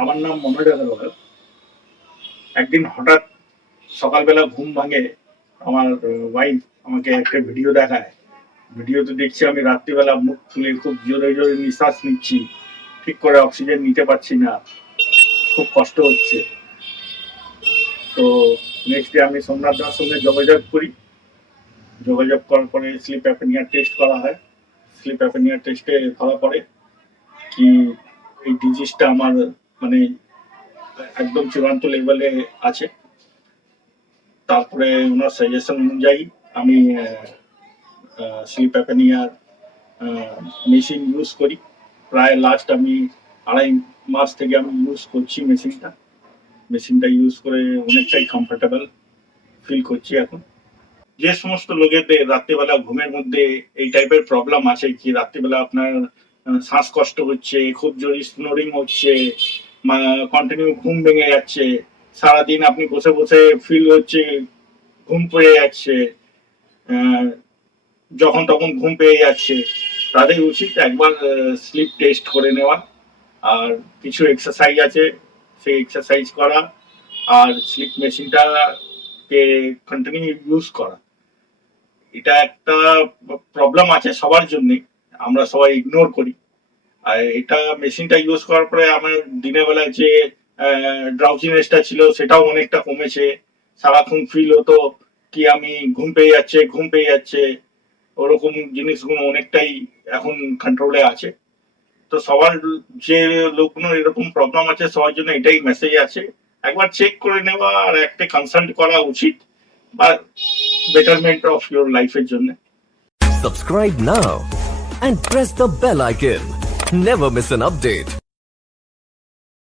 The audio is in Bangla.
আমার নাম মনোজ আগরওয়াল। একদিন হঠাৎ সকালবেলা ঘুম ভাঙে, আমার ওয়াইফ আমাকে একটা ভিডিও দেখায়। ভিডিওতে দেখছি আমি রাত্রিবেলা মুখ খুলে খুব জোরে জোরে নিঃশ্বাস নিচ্ছি, ঠিক করে অক্সিজেন নিতে পারছি না, খুব কষ্ট হচ্ছে। তো নেক্সট ডে আমি সোমনাথ দার সঙ্গে যোগাযোগ করি। যোগাযোগ করার পরে স্লিপ অ্যাপনিয়া টেস্ট করা হয়। স্লিপ অ্যাপনিয়া টেস্টে ধরা পড়ে কি এই ডিজিজটা আমার মানে একদম চূড়ান্ত লেভেলে আছে। তারপরে ওনার সাজেশন অনুযায়ী আমি স্লিপ অ্যাপনিয়ার মেশিন ইউজ করি। প্রায় লাস্ট আমি 2.5 মাস থেকে আমি ইউজ করছি মেশিনটা ইউজ করে অনেকটাই কমফোর্টেবল ফিল করছি এখন। যে সমস্ত লোকেদের রাত্রিবেলা ঘুমের মধ্যে এই টাইপের প্রবলেম আছে, কি রাত্রিবেলা আপনার শ্বাসকষ্ট হচ্ছে, খুব জোরে স্নোরিং হচ্ছে, কন্টিনিউ ঘুম ভেঙে যাচ্ছে, সারাদিন আপনি বসে বসে ফিল হচ্ছে ঘুম পেয়ে যাচ্ছে, যখন তখন ঘুম পেয়ে যাচ্ছে, তাদের উচিত একবার স্লিপ টেস্ট করে নেওয়া। আর কিছু এক্সারসাইজ আছে, সেই এক্সারসাইজ করা আর স্লিপ মেশিনটাকে কন্টিনিউ ইউজ করা। এটা একটা প্রবলেম আছে সবার জন্য, আমরা সবাই ইগনোর করি। আর এটা মেশিনটা ইউজ করার পরে আমার দিনের বেলায় যে ড্রাউজিনেসটা ছিল সেটাও অনেকটা কমেছে। সারাক্ষণ ফিল হতো কি আমি ঘুম পেয়ে যাচ্ছে, ওরকম জিনিসগুলো অনেকটাই এখন কন্ট্রোলে আছে। তো সবার যে লোকগুলো এরকম প্রবলেম আছে সবার জন্য এটাই মেসেজ আছে, একবার চেক করে নেওয়া আর একটা কনসাল্ট করা উচিত বা betterment of your life এর জন্য। Subscribe now and press the bell icon. Never miss an update.